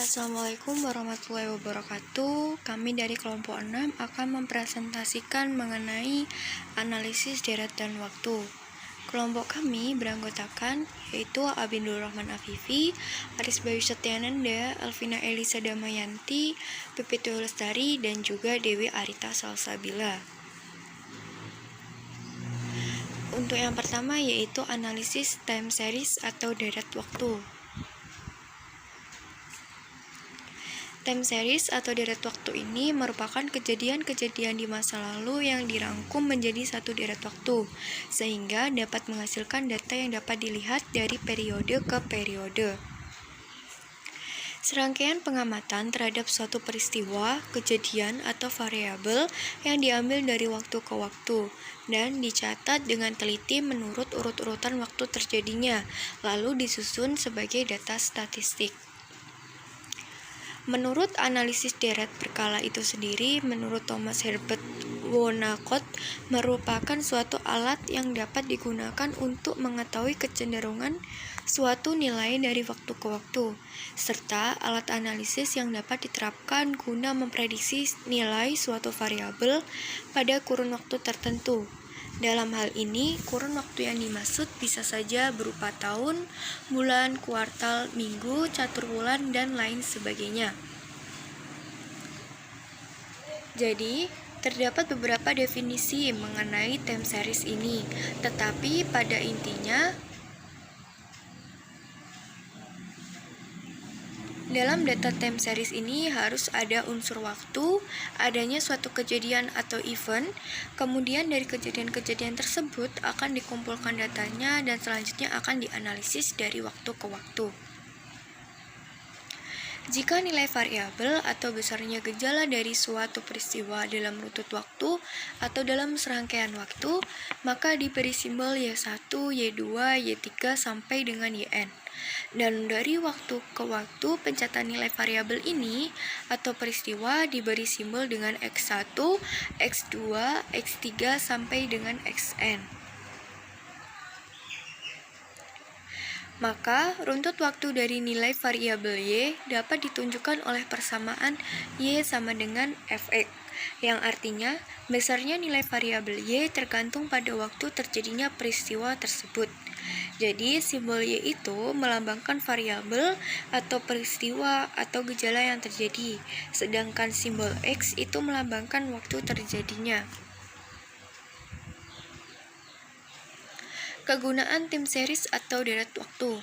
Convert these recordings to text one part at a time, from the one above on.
Assalamualaikum warahmatullahi wabarakatuh. Kami dari kelompok 6 akan mempresentasikan mengenai analisis deret dan waktu. Kelompok kami beranggotakan yaitu Abindul Rahman Afifi, Aris Bayu Setyananda, Alvina Elisa Damayanti, Pipit Lestari, dan juga Dewi Arita Salsabila. Untuk yang pertama yaitu analisis time series atau deret waktu. Time series atau deret waktu ini merupakan kejadian-kejadian di masa lalu yang dirangkum menjadi satu deret waktu, sehingga dapat menghasilkan data yang dapat dilihat dari periode ke periode. Serangkaian pengamatan terhadap suatu peristiwa, kejadian, atau variabel yang diambil dari waktu ke waktu, dan dicatat dengan teliti menurut urut-urutan waktu terjadinya, lalu disusun sebagai data statistik. Menurut analisis deret berkala itu sendiri, menurut Thomas Herbert Wohnacott, merupakan suatu alat yang dapat digunakan untuk mengetahui kecenderungan suatu nilai dari waktu ke waktu, serta alat analisis yang dapat diterapkan guna memprediksi nilai suatu variabel pada kurun waktu tertentu. Dalam hal ini, kurun waktu yang dimaksud bisa saja berupa tahun, bulan, kuartal, minggu, catur bulan, dan lain sebagainya. Jadi, terdapat beberapa definisi mengenai time series ini, tetapi pada intinya, dalam data time series ini harus ada unsur waktu, adanya suatu kejadian atau event, kemudian dari kejadian-kejadian tersebut akan dikumpulkan datanya dan selanjutnya akan dianalisis dari waktu ke waktu. Jika nilai variabel atau besarnya gejala dari suatu peristiwa dalam rutut waktu atau dalam serangkaian waktu, maka diberi simbol Y1, Y2, Y3 sampai dengan Yn. Dan dari waktu ke waktu pencatatan nilai variabel ini atau peristiwa diberi simbol dengan X1, X2, X3 sampai dengan Xn. Maka, runtut waktu dari nilai variabel Y dapat ditunjukkan oleh persamaan Y sama dengan Fx, yang artinya besarnya nilai variabel Y tergantung pada waktu terjadinya peristiwa tersebut. Jadi, simbol Y itu melambangkan variabel atau peristiwa atau gejala yang terjadi, sedangkan simbol X itu melambangkan waktu terjadinya. Kegunaan time series atau deret waktu.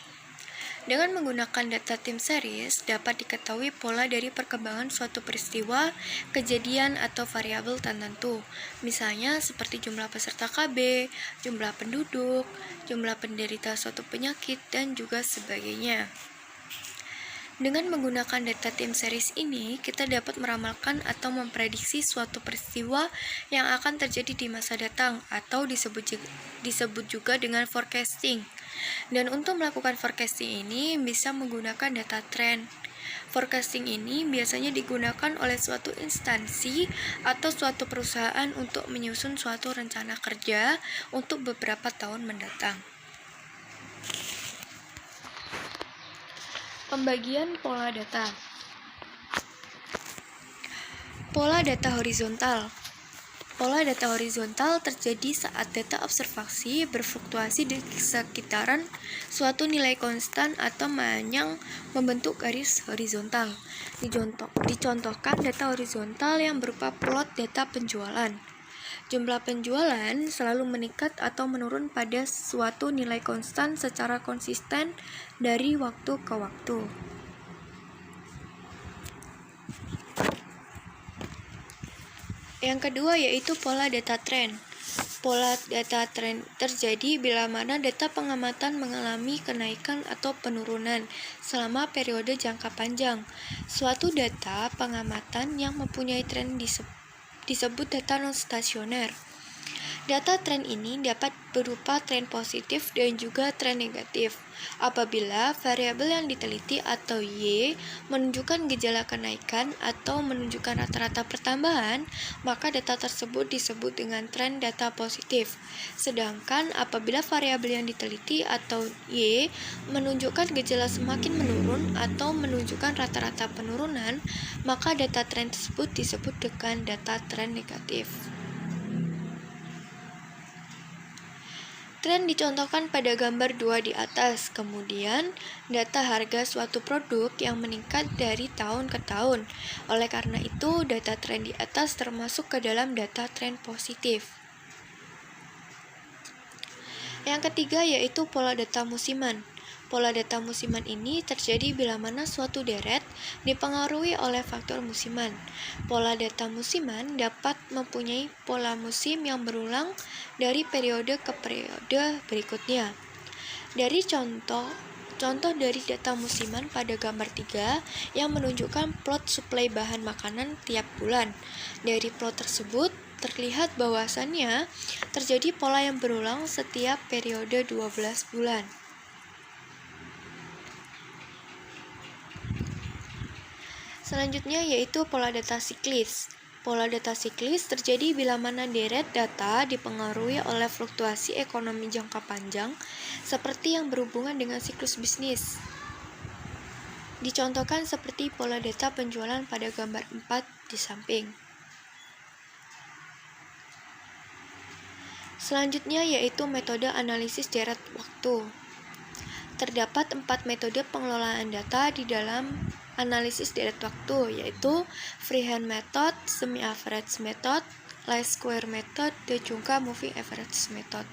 Dengan menggunakan data time series, dapat diketahui pola dari perkembangan suatu peristiwa, kejadian, atau variabel tertentu. Misalnya seperti jumlah peserta KB, jumlah penduduk, jumlah penderita suatu penyakit, dan juga sebagainya. Dengan menggunakan data time series ini, kita dapat meramalkan atau memprediksi suatu peristiwa yang akan terjadi di masa datang atau disebut juga dengan forecasting. Dan untuk melakukan forecasting ini bisa menggunakan data trend. Forecasting ini biasanya digunakan oleh suatu instansi atau suatu perusahaan untuk menyusun suatu rencana kerja untuk beberapa tahun mendatang. Pembagian pola data. Pola data horizontal. Pola data horizontal terjadi saat data observasi berfluktuasi di sekitaran suatu nilai konstan atau yang membentuk garis horizontal. Dicontohkan data horizontal yang berupa plot data penjualan. Jumlah penjualan selalu meningkat atau menurun pada suatu nilai konstan secara konsisten dari waktu ke waktu. Yang kedua yaitu pola data trend. Pola data trend terjadi bila mana data pengamatan mengalami kenaikan atau penurunan selama periode jangka panjang. Suatu data pengamatan yang mempunyai tren disebut data non-stasioner. Data tren ini dapat berupa tren positif dan juga tren negatif. Apabila variabel yang diteliti atau Y menunjukkan gejala kenaikan atau menunjukkan rata-rata pertambahan, maka data tersebut disebut dengan tren data positif. Sedangkan apabila variabel yang diteliti atau Y menunjukkan gejala semakin menurun atau menunjukkan rata-rata penurunan, maka data tren tersebut disebut dengan data tren negatif. Tren dicontohkan pada gambar 2 di atas, kemudian data harga suatu produk yang meningkat dari tahun ke tahun. Oleh karena itu, data tren di atas termasuk ke dalam data tren positif. Yang ketiga yaitu pola data musiman. Pola data musiman ini terjadi bila mana suatu deret dipengaruhi oleh faktor musiman. Pola data musiman dapat mempunyai pola musim yang berulang dari periode ke periode berikutnya. Dari contoh dari data musiman pada gambar 3 yang menunjukkan plot suplai bahan makanan tiap bulan. Dari plot tersebut terlihat bahwasannya terjadi pola yang berulang setiap periode 12 bulan. Selanjutnya yaitu pola data siklis. Pola data siklis terjadi bila mana deret data dipengaruhi oleh fluktuasi ekonomi jangka panjang seperti yang berhubungan dengan siklus bisnis. Dicontohkan seperti pola data penjualan pada gambar 4 di samping. Selanjutnya yaitu metode analisis deret waktu. Terdapat 4 metode pengelolaan data di dalam analisis deret waktu, yaitu freehand method, semi-average method, least square method, dan juga moving average method.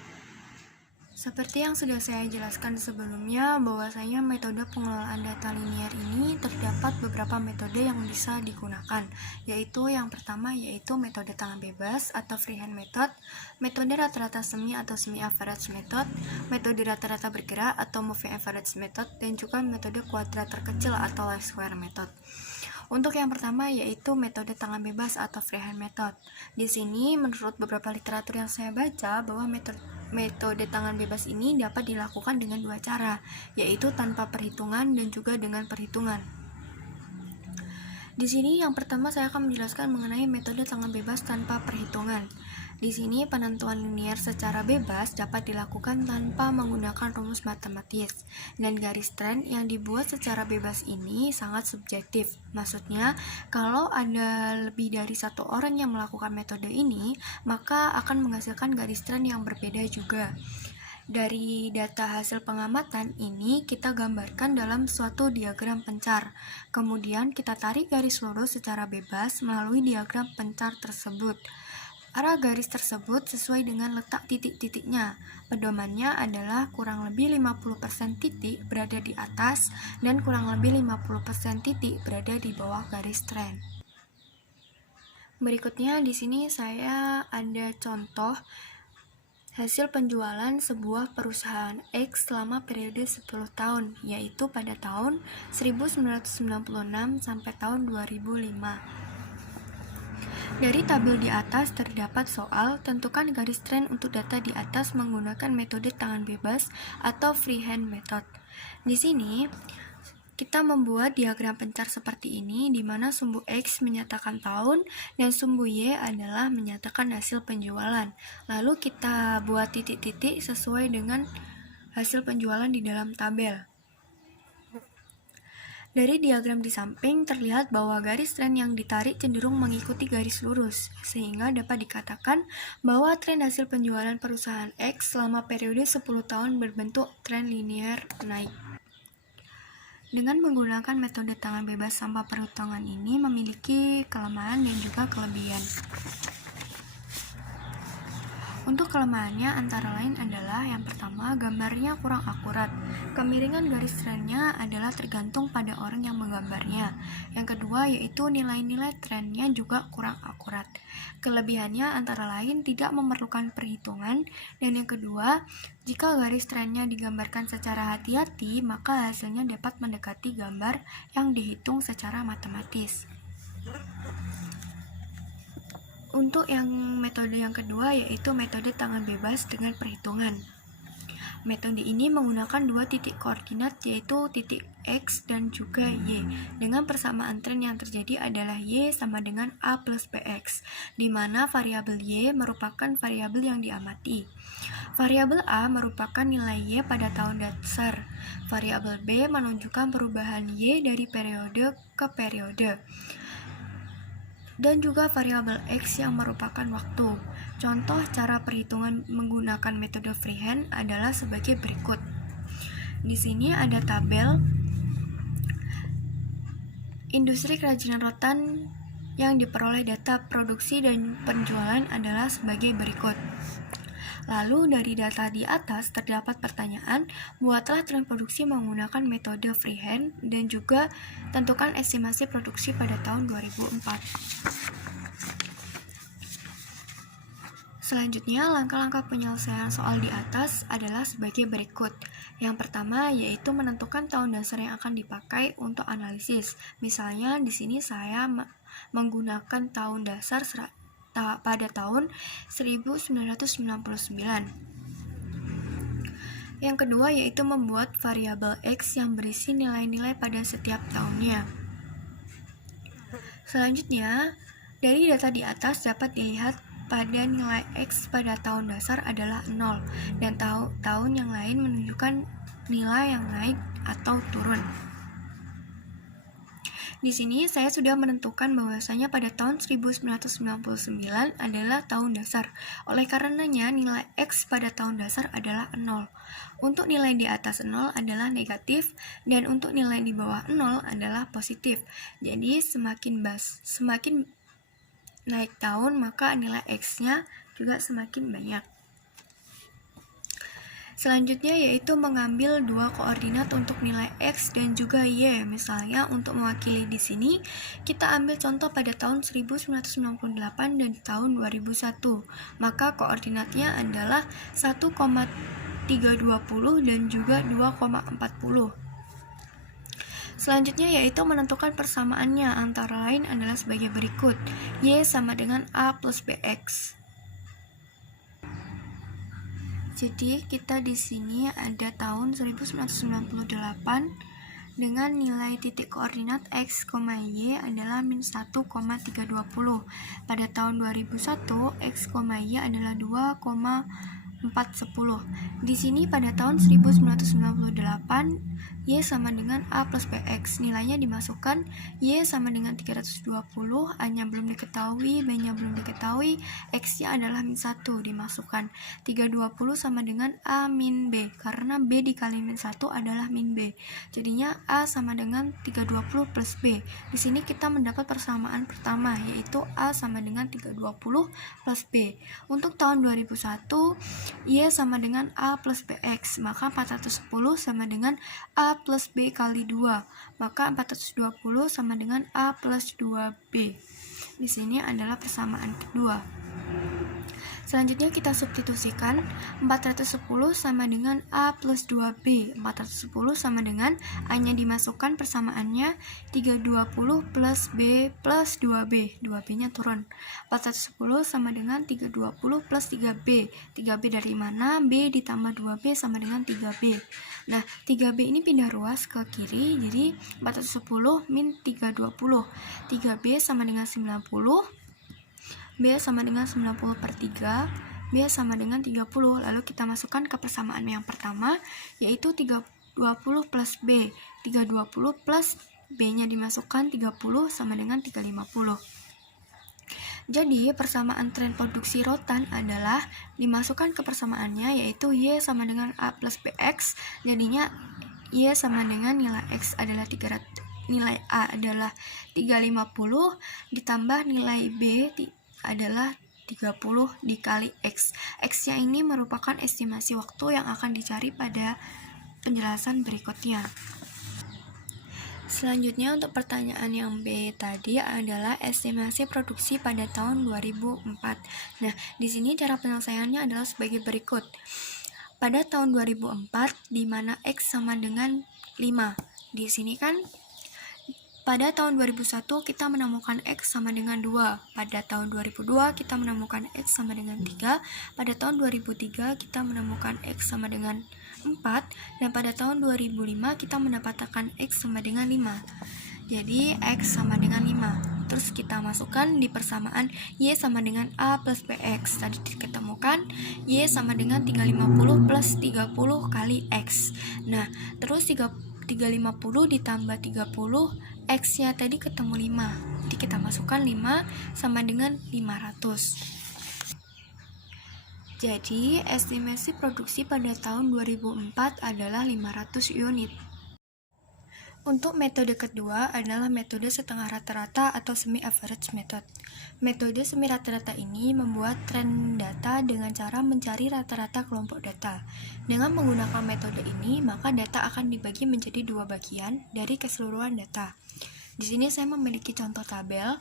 Seperti yang sudah saya jelaskan sebelumnya, bahwasanya metode pengelolaan data linear ini terdapat beberapa metode yang bisa digunakan, yaitu yang pertama yaitu metode tangan bebas atau freehand method, metode rata-rata semi atau semi-average method, metode rata-rata bergerak atau moving average method, dan juga metode kuadrat terkecil atau least square method. Untuk yang pertama yaitu metode tangan bebas atau freehand method. Di sini menurut beberapa literatur yang saya baca bahwa metode tangan bebas ini dapat dilakukan dengan dua cara, yaitu tanpa perhitungan dan juga dengan perhitungan. Di sini yang pertama saya akan menjelaskan mengenai metode tangan bebas tanpa perhitungan. Di sini penentuan linear secara bebas dapat dilakukan tanpa menggunakan rumus matematis, dan garis tren yang dibuat secara bebas ini sangat subjektif. Maksudnya, kalau ada lebih dari satu orang yang melakukan metode ini, maka akan menghasilkan garis tren yang berbeda juga. Dari data hasil pengamatan ini kita gambarkan dalam suatu diagram pencar. Kemudian kita tarik garis lurus secara bebas melalui diagram pencar tersebut. Arah garis tersebut sesuai dengan letak titik-titiknya. Pedomannya adalah kurang lebih 50% titik berada di atas dan kurang lebih 50% titik berada di bawah garis tren. Berikutnya di sini saya ada contoh hasil penjualan sebuah perusahaan X selama periode 10 tahun, yaitu pada tahun 1996 sampai tahun 2005. Dari tabel di atas terdapat soal tentukan garis tren untuk data di atas menggunakan metode tangan bebas atau freehand method. Di sini kita membuat diagram pencar seperti ini, di mana sumbu X menyatakan tahun dan sumbu Y adalah menyatakan hasil penjualan. Lalu kita buat titik-titik sesuai dengan hasil penjualan di dalam tabel. Dari diagram di samping terlihat bahwa garis tren yang ditarik cenderung mengikuti garis lurus, sehingga dapat dikatakan bahwa tren hasil penjualan perusahaan X selama periode 10 tahun berbentuk tren linear naik. Dengan menggunakan metode tangan bebas tanpa perhitungan ini memiliki kelemahan dan juga kelebihan. Untuk kelemahannya antara lain adalah yang pertama, gambarnya kurang akurat. Kemiringan garis trennya adalah tergantung pada orang yang menggambarnya. Yang kedua yaitu nilai-nilai trennya juga kurang akurat. Kelebihannya antara lain tidak memerlukan perhitungan, dan yang kedua, jika garis trennya digambarkan secara hati-hati, maka hasilnya dapat mendekati gambar yang dihitung secara matematis. Untuk yang metode yang kedua yaitu metode tangan bebas dengan perhitungan. Metode ini menggunakan dua titik koordinat yaitu titik X dan juga Y. Dengan persamaan tren yang terjadi adalah Y sama dengan A plus BX, di mana variabel Y merupakan variabel yang diamati. Variabel A merupakan nilai Y pada tahun dasar. Variabel B menunjukkan perubahan Y dari periode ke periode. Dan juga variabel X yang merupakan waktu. Contoh cara perhitungan menggunakan metode freehand adalah sebagai berikut. Di sini ada tabel industri kerajinan rotan yang diperoleh data produksi dan penjualan adalah sebagai berikut. Lalu dari data di atas terdapat pertanyaan, buatlah tren produksi menggunakan metode freehand dan juga tentukan estimasi produksi pada tahun 2004. Selanjutnya, langkah-langkah penyelesaian soal di atas adalah sebagai berikut. Yang pertama yaitu menentukan tahun dasar yang akan dipakai untuk analisis. Misalnya di sini saya menggunakan tahun dasar pada tahun 1999. Yang kedua yaitu membuat variabel X yang berisi nilai-nilai pada setiap tahunnya. Selanjutnya, dari data di atas dapat dilihat pada nilai X pada tahun dasar adalah 0 dan tahun yang lain menunjukkan nilai yang naik atau turun. Di sini saya sudah menentukan bahwasanya pada tahun 1999 adalah tahun dasar. Oleh karenanya nilai X pada tahun dasar adalah 0. Untuk nilai di atas 0 adalah negatif dan untuk nilai di bawah 0 adalah positif. Jadi semakin naik tahun maka nilai X-nya juga semakin banyak. Selanjutnya yaitu mengambil dua koordinat untuk nilai X dan juga Y. Misalnya untuk mewakili di sini kita ambil contoh pada tahun 1998 dan tahun 2001. Maka koordinatnya adalah 1,320 dan juga 2,40. Selanjutnya yaitu menentukan persamaannya, antara lain adalah sebagai berikut. Y sama dengan A plus BX. Jadi kita di sini ada tahun 1998 dengan nilai titik koordinat X, Y adalah min 1,320. Pada tahun 2001 X, Y adalah 2,410. Di sini pada tahun 1998 Y sama dengan A plus BX. Nilainya dimasukkan, Y sama dengan 320, A-nya belum diketahui, B-nya belum diketahui, X-nya adalah min 1 dimasukkan. 320 sama dengan A min B, karena B dikali min 1 adalah min B. Jadinya A sama dengan 320 plus B. Di sini kita mendapat persamaan pertama, yaitu A sama dengan 320 plus B. Untuk tahun 2001, Y sama dengan A plus BX, maka 410 sama dengan A plus B kali 2, maka 420 sama dengan A plus 2B. Di sini adalah persamaan kedua. Selanjutnya kita substitusikan, 410 sama dengan A plus 2B, 410 sama dengan A-nya dimasukkan, persamaannya 320 plus B plus 2B, 2B-nya turun. 410 sama dengan 320 plus 3B, 3B dari mana? B ditambah 2B sama dengan 3B. Nah, 3B ini pindah ruas ke kiri, jadi 410 min 320, 3B sama dengan 90, B sama dengan 90 per 3, B sama dengan 30. Lalu kita masukkan ke persamaan yang pertama, yaitu 320 plus B. 320 plus B-nya dimasukkan, 30 sama dengan 350. Jadi persamaan tren produksi rotan adalah dimasukkan ke persamaannya, yaitu Y sama dengan A plus BX. Jadinya Y sama dengan nilai X adalah 300, nilai A adalah 350 ditambah nilai B adalah 30 dikali X. X-nya ini merupakan estimasi waktu yang akan dicari pada penjelasan berikutnya. Selanjutnya untuk pertanyaan yang B tadi adalah estimasi produksi pada tahun 2004. Nah, di sini cara penyelesaiannya adalah sebagai berikut. Pada tahun 2004 di mana X sama dengan 5. Di sini kan Pada tahun 2001 kita menemukan X sama dengan 2. Pada tahun 2002 kita menemukan X sama dengan 3. Pada tahun 2003 kita menemukan X sama dengan 4. Dan pada tahun 2005 kita mendapatkan X sama dengan 5. Jadi X sama dengan 5. Terus kita masukkan di persamaan Y sama dengan A plus BX. Tadi diketemukan Y sama dengan 350 plus 30 kali X. Nah, terus 350 ditambah 30, X-nya tadi ketemu 5. Jadi kita masukkan 5 sama dengan 500. Jadi, estimasi produksi pada tahun 2004 adalah 500 unit. Untuk metode kedua adalah metode setengah rata-rata atau semi-average method. Metode semi rata-rata ini membuat tren data dengan cara mencari rata-rata kelompok data. Dengan menggunakan metode ini, maka data akan dibagi menjadi dua bagian dari keseluruhan data. Di sini saya memiliki contoh tabel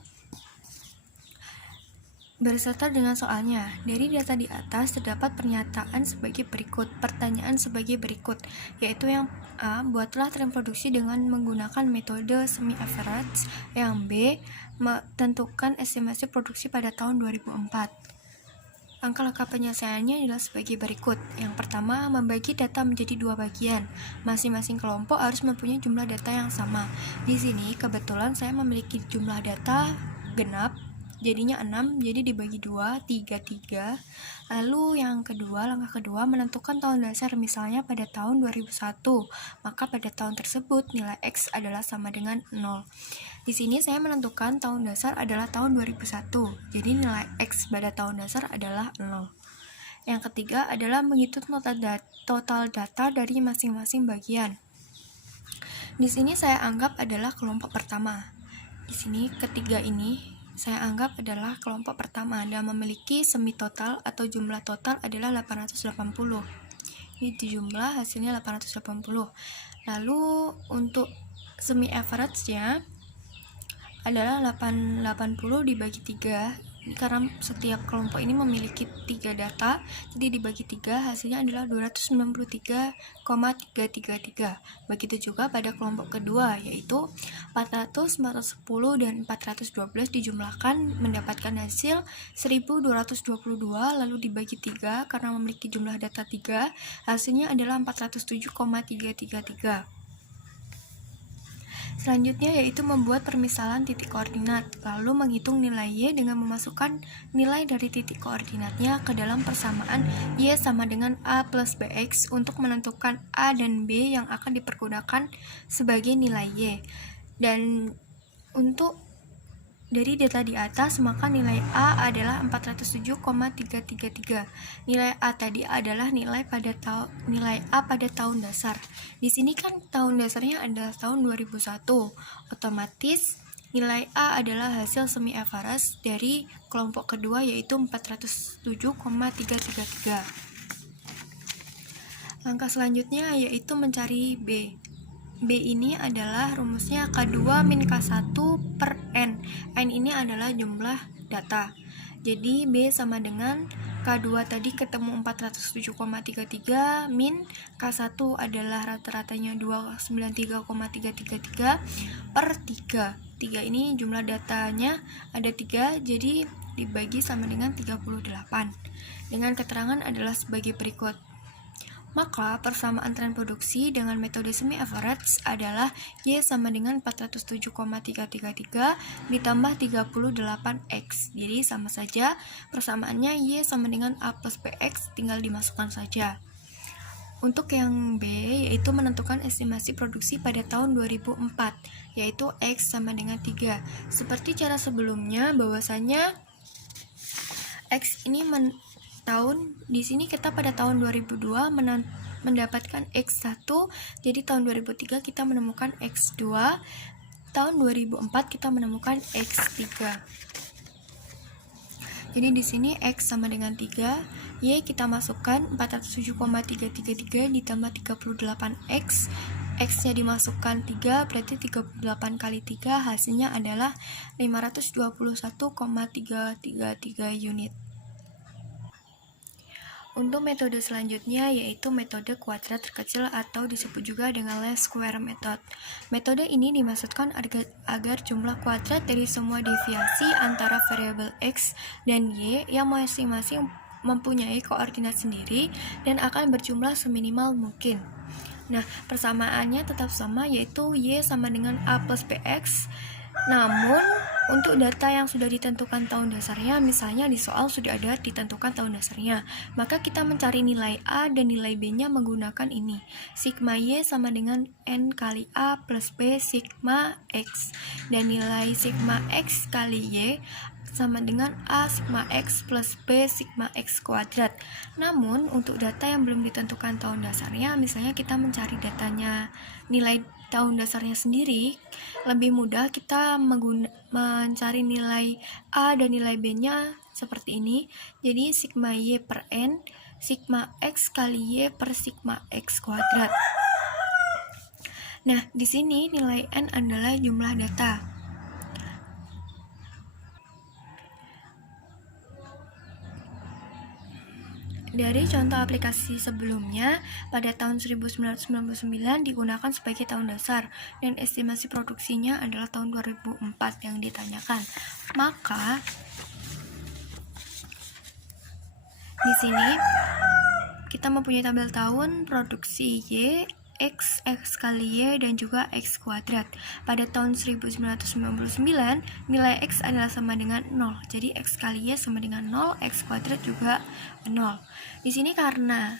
berserta dengan soalnya. Dari data di atas terdapat pernyataan sebagai berikut, pertanyaan sebagai berikut, yaitu yang A, buatlah tren produksi dengan menggunakan metode semi-average. Yang B, tentukan estimasi produksi pada tahun 2004. Langkah-langkah penyelesaiannya adalah sebagai berikut. Yang pertama, membagi data menjadi dua bagian. Masing-masing kelompok harus mempunyai jumlah data yang sama. Di sini kebetulan saya memiliki jumlah data genap, jadinya 6, jadi dibagi 2, 3. Lalu langkah kedua menentukan tahun dasar, misalnya pada tahun 2001, maka pada tahun tersebut nilai X adalah sama dengan 0. Di sini saya menentukan tahun dasar adalah tahun 2001, jadi nilai X pada tahun dasar adalah 0. Yang ketiga adalah menghitung total data dari masing-masing bagian. Di sini saya anggap adalah kelompok pertama. Di sini ketiga ini saya anggap adalah kelompok pertama dan memiliki semi total atau jumlah total adalah 880. Ini jumlah hasilnya 880. Lalu untuk semi average-nya adalah 880 dibagi 3. Karena setiap kelompok ini memiliki 3 data, jadi dibagi 3 hasilnya adalah 293,333. Begitu juga pada kelompok kedua, yaitu 400, 410, dan 412 dijumlahkan mendapatkan hasil 1222, lalu dibagi 3 karena memiliki jumlah data 3, hasilnya adalah 407,333. Selanjutnya yaitu membuat permisalan titik koordinat, lalu menghitung nilai Y dengan memasukkan nilai dari titik koordinatnya ke dalam persamaan Y sama dengan A plus BX untuk menentukan A dan B yang akan dipergunakan sebagai nilai Y. Dan untuk dari data di atas, maka nilai A adalah 407,333. Nilai A tadi adalah nilai A pada tahun dasar. Di sini kan tahun dasarnya adalah tahun 2001. Otomatis nilai A adalah hasil semi average dari kelompok kedua, yaitu 407,333. Langkah selanjutnya yaitu mencari B. B ini adalah rumusnya K2 min K1 per N. N ini adalah jumlah data. Jadi B sama dengan K2 tadi ketemu 407,33 min K1 adalah rata-ratanya 293,333 per 3. 3 ini jumlah datanya ada 3, jadi dibagi sama dengan 38. Dengan keterangan adalah sebagai berikut. Maka persamaan tren produksi dengan metode semi average adalah Y sama dengan 407,333 ditambah 38X. Jadi sama saja persamaannya Y sama dengan A plus BX, tinggal dimasukkan saja. Untuk yang B yaitu menentukan estimasi produksi pada tahun 2004, yaitu X sama dengan 3. Seperti cara sebelumnya bahwasanya X ini di sini kita pada tahun 2002 mendapatkan X1, jadi tahun 2003 kita menemukan X2, tahun 2004 kita menemukan X3. Jadi di sini X sama dengan 3, Y kita masukkan 407,333 ditambah 38X, X-nya dimasukkan 3, berarti 38 kali 3 hasilnya adalah 521,333 unit. Untuk metode selanjutnya yaitu metode kuadrat terkecil atau disebut juga dengan least square method. Metode ini dimaksudkan agar jumlah kuadrat dari semua deviasi antara variabel x dan y yang masing-masing mempunyai koordinat sendiri dan akan berjumlah seminimal mungkin. Nah, persamaannya tetap sama yaitu y sama dengan a plus bx. Namun, untuk data yang sudah ditentukan tahun dasarnya, misalnya di soal sudah ada ditentukan tahun dasarnya, maka kita mencari nilai A dan nilai B-nya menggunakan ini. Sigma Y sama dengan N kali A plus B sigma X. Dan nilai sigma X kali Y sama dengan A sigma X plus B sigma X kuadrat. Namun, untuk data yang belum ditentukan tahun dasarnya, misalnya kita mencari datanya nilai tahun dasarnya sendiri, lebih mudah kita mencari nilai A dan nilai B-nya seperti ini. Jadi sigma Y per N, sigma X kali Y per sigma X kuadrat. Nah, di sini nilai N adalah jumlah data. Dari contoh aplikasi sebelumnya, pada tahun 1999 digunakan sebagai tahun dasar dan estimasi produksinya adalah tahun 2004 yang ditanyakan. Maka di sini kita mempunyai tabel tahun produksi Y, X kali Y dan juga X kuadrat. Pada tahun 1999, nilai X adalah sama dengan 0. Jadi X kali Y sama dengan 0, X kuadrat juga 0. Di sini karena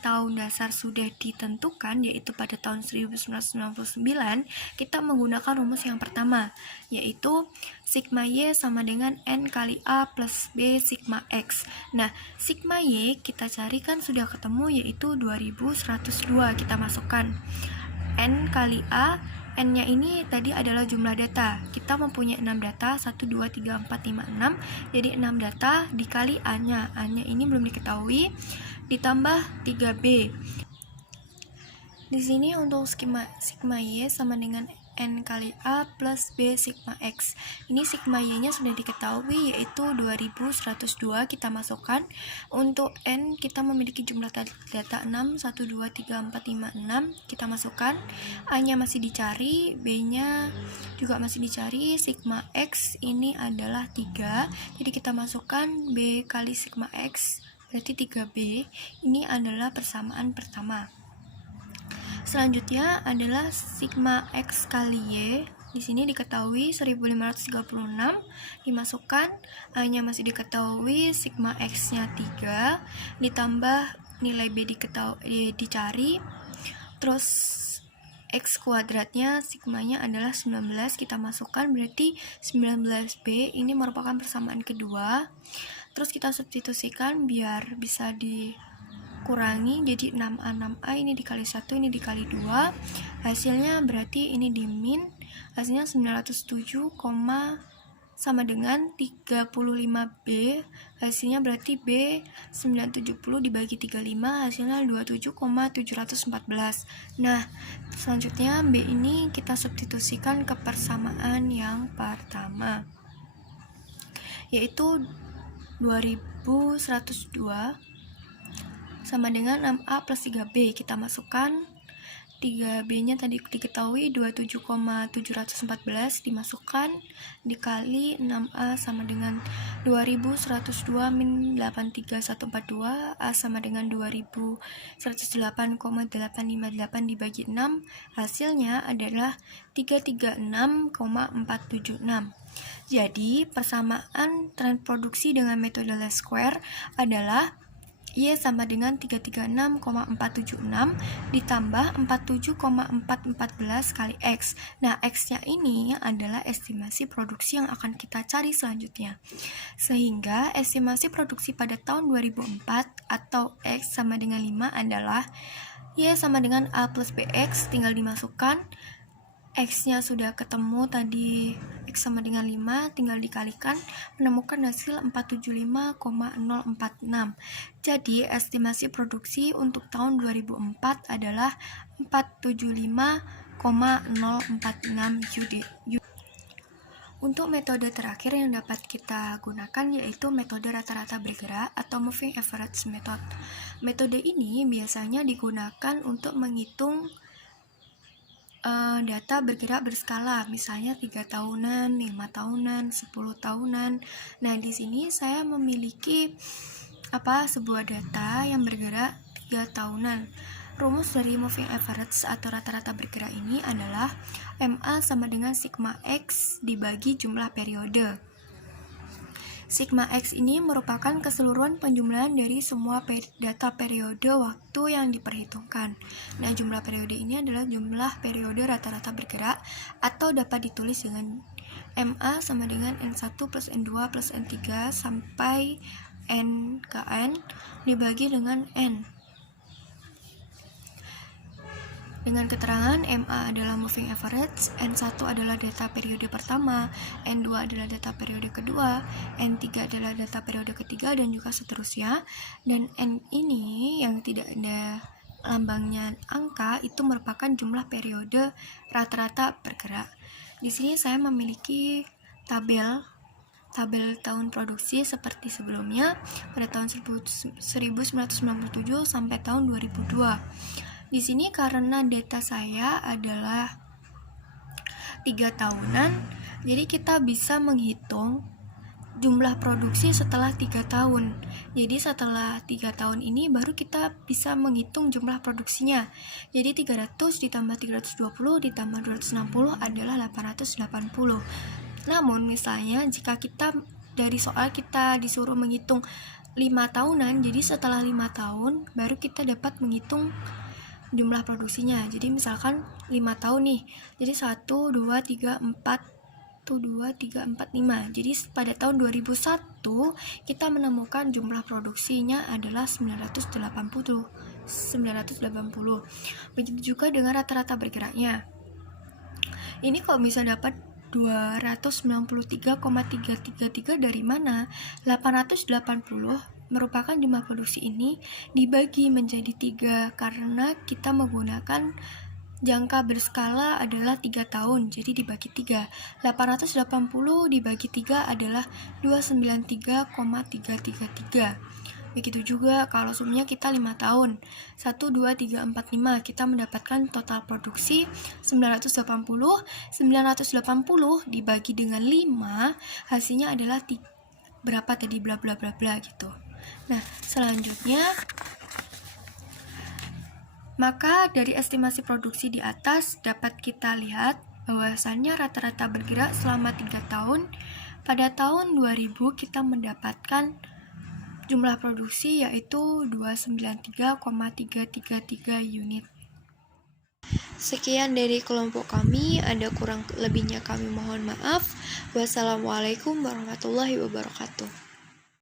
tahun dasar sudah ditentukan, yaitu pada tahun 1999, kita menggunakan rumus yang pertama, yaitu sigma Y sama dengan N kali A plus B sigma X. Nah, sigma Y kita cari kan sudah ketemu, yaitu 2102. Kita masukkan N kali A. N-nya ini tadi adalah jumlah data. Kita mempunyai 6 data, 1, 2, 3, 4, 5, 6. Jadi 6 data dikali A-nya. A-nya ini belum diketahui, ditambah 3B. Di sini untuk sigma Y sama dengan N kali A plus B sigma X. Ini sigma Y-nya sudah diketahui, yaitu 2102. Kita masukkan. Untuk N kita memiliki jumlah data 6, 1, 2, 3, 4, 5, 6. Kita masukkan. A-nya masih dicari, B-nya juga masih dicari. Sigma X ini adalah 3. Jadi kita masukkan B kali sigma X, berarti 3B. Ini adalah persamaan pertama. Selanjutnya adalah sigma X kali Y. Di sini diketahui 1536, dimasukkan. A-nya masih diketahui, sigma X-nya 3, ditambah nilai B dicari. Terus X kuadratnya, sigmanya adalah 19, kita masukkan, berarti 19B. Ini merupakan persamaan kedua. Terus kita substitusikan biar bisa dikurangi, jadi 6A 6A, ini dikali 1, ini dikali 2. Hasilnya berarti ini di min, hasilnya 907, sama dengan 35B. Hasilnya berarti B 970 dibagi 35, hasilnya 27,714. Nah, selanjutnya B ini kita substitusikan ke persamaan yang pertama, yaitu 2102 sama dengan 6A plus 3B. Kita masukkan. 3B-nya tadi diketahui 27,714, dimasukkan, dikali 6A sama dengan 2102 min 83142, A sama dengan 2108,858 dibagi 6, hasilnya adalah 336,476. Jadi, persamaan tren produksi dengan metode least square adalah Y sama dengan 336,476 ditambah 47,414 kali X. Nah, X-nya ini adalah estimasi produksi yang akan kita cari selanjutnya. Sehingga estimasi produksi pada tahun 2004 atau X sama dengan 5 adalah Y sama dengan A plus BX, tinggal dimasukkan. X-nya sudah ketemu tadi, X sama dengan 5, tinggal dikalikan, menemukan hasil 475,046. Jadi, estimasi produksi untuk tahun 2004 adalah 475,046 unit. Untuk metode terakhir yang dapat kita gunakan yaitu metode rata-rata bergerak atau moving average method. Metode ini biasanya digunakan untuk menghitung data bergerak berskala, misalnya 3 tahunan, 5 tahunan, 10 tahunan. Nah, di sini saya memiliki sebuah data yang bergerak 3 tahunan. Rumus dari moving average atau rata-rata bergerak ini adalah MA sama dengan sigma X dibagi jumlah periode. Sigma X ini merupakan keseluruhan penjumlahan dari semua data periode waktu yang diperhitungkan. Nah, jumlah periode ini adalah jumlah periode rata-rata bergerak atau dapat ditulis dengan MA sama dengan N1 plus N2 plus N3 sampai N ke N dibagi dengan N. Dengan keterangan MA adalah moving average, N1 adalah data periode pertama, N2 adalah data periode kedua, N3 adalah data periode ketiga, dan juga seterusnya. Dan N ini yang tidak ada lambangnya angka itu merupakan jumlah periode rata-rata bergerak. Di sini saya memiliki tabel tahun produksi seperti sebelumnya pada tahun 1997 sampai tahun 2002. Di sini karena data saya adalah 3 tahunan, jadi kita bisa menghitung jumlah produksi setelah 3 tahun. Jadi setelah 3 tahun ini baru kita bisa menghitung jumlah produksinya. Jadi 300 ditambah 320 ditambah 260 adalah 880. Namun misalnya jika kita dari soal kita disuruh menghitung 5 tahunan, jadi setelah 5 tahun baru kita dapat menghitung jumlah produksinya. Jadi misalkan 5 tahun nih, jadi 1, 2, 3, 4 5. Jadi pada tahun 2001 kita menemukan jumlah produksinya adalah 980. Begitu juga dengan rata-rata bergeraknya. Ini kok bisa dapat 293,333 dari mana? 880 merupakan jumlah produksi ini dibagi menjadi 3 karena kita menggunakan jangka berskala adalah 3 tahun, jadi dibagi 3. 880 dibagi 3 adalah 293,333. Begitu juga kalau sumnya kita 5 tahun. 1, 2, 3, 4, 5. Kita mendapatkan total produksi 980. 980 dibagi dengan 5, hasilnya adalah berapa tadi bla bla bla bla gitu. Nah, selanjutnya maka dari estimasi produksi di atas dapat kita lihat bahwasannya rata-rata bergerak selama 3 tahun. Pada tahun 2000 kita mendapatkan jumlah produksi yaitu 293,333 unit. Sekian dari kelompok kami, ada kurang lebihnya kami mohon maaf. Wassalamualaikum warahmatullahi wabarakatuh.